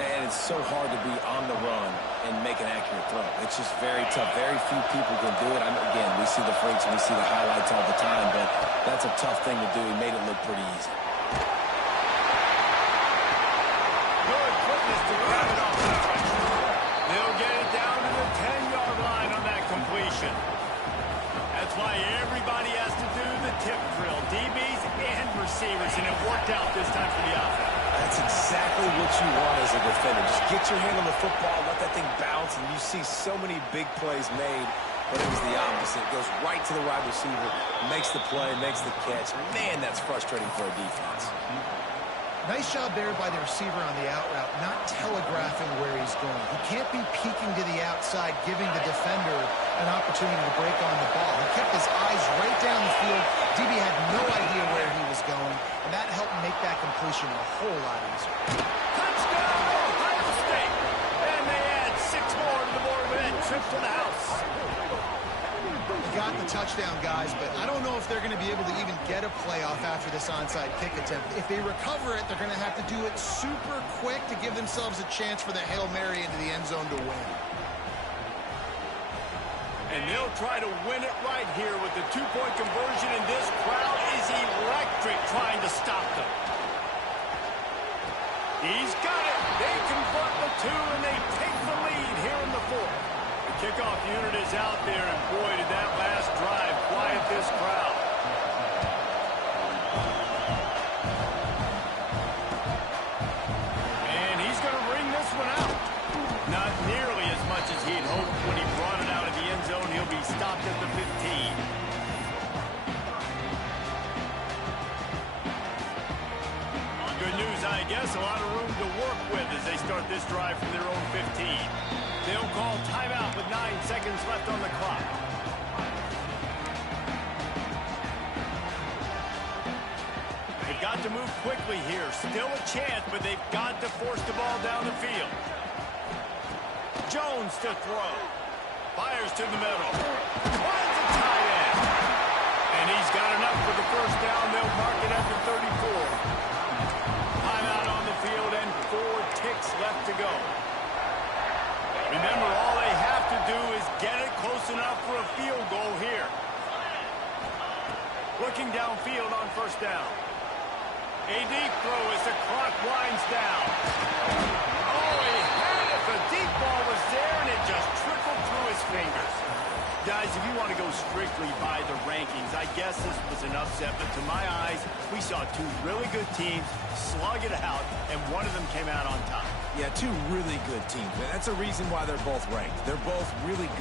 And it's so hard to be on the run and make an accurate throw. It's just very tough. Very few people can do it. Again, we see the freaks and we see the highlights all the time, but that's a tough thing to do. He made it look pretty easy. To grab it off the stretch. They'll get it down to the 10-yard line on that completion. That's why everybody has to do the tip drill, DBs and receivers, and it worked out this time for the offense. That's exactly what you want as a defender. Just get your hand on the football, let that thing bounce, and you see so many big plays made, but it was the opposite. It goes right to the wide receiver, makes the play, makes the catch. Man, that's frustrating for a defense. Nice job there by the receiver on the out route, not telegraphing where he's going. He can't be peeking to the outside, giving the defender an opportunity to break on the ball. He kept his eyes right down the field. DB had no idea where he was going, and that helped make that completion a whole lot easier. Touchdown, Ohio State! And they add 6 more to the board with that trip to the house. Got the touchdown, guys, but I don't know if they're going to be able to even get a playoff after this onside kick attempt. If they recover it, they're going to have to do it super quick to give themselves a chance for the Hail Mary into the end zone to win. And they'll try to win it right here with the 2-point conversion, and this crowd is electric trying to stop them. He's got it. They convert the 2, and they take the lead here in the 4th. The kickoff unit is out there, and boy, did that last drive quiet this crowd. he stopped at the 15. Good news, I guess. A lot of room to work with as they start this drive from their own 15. They'll call timeout with 9 seconds left on the clock. They've got to move quickly here. Still a chance, but they've got to force the ball down the field. Jones to throw. Fires to the middle. Finds a tight end. And he's got enough for the first down. They'll mark it at the 34. Timeout on the field and 4 ticks left to go. Remember, all they have to do is get it close enough for a field goal here. Looking downfield on first down. A deep throw as the clock winds down. Oh, he had it. The deep ball was there, and it just trickled through his fingers. Guys, if you want to go strictly by the rankings, I guess this was an upset, but to my eyes, we saw 2 really good teams slug it out, and one of them came out on top. Yeah, 2 really good teams. And that's a reason why they're both ranked. They're both really good.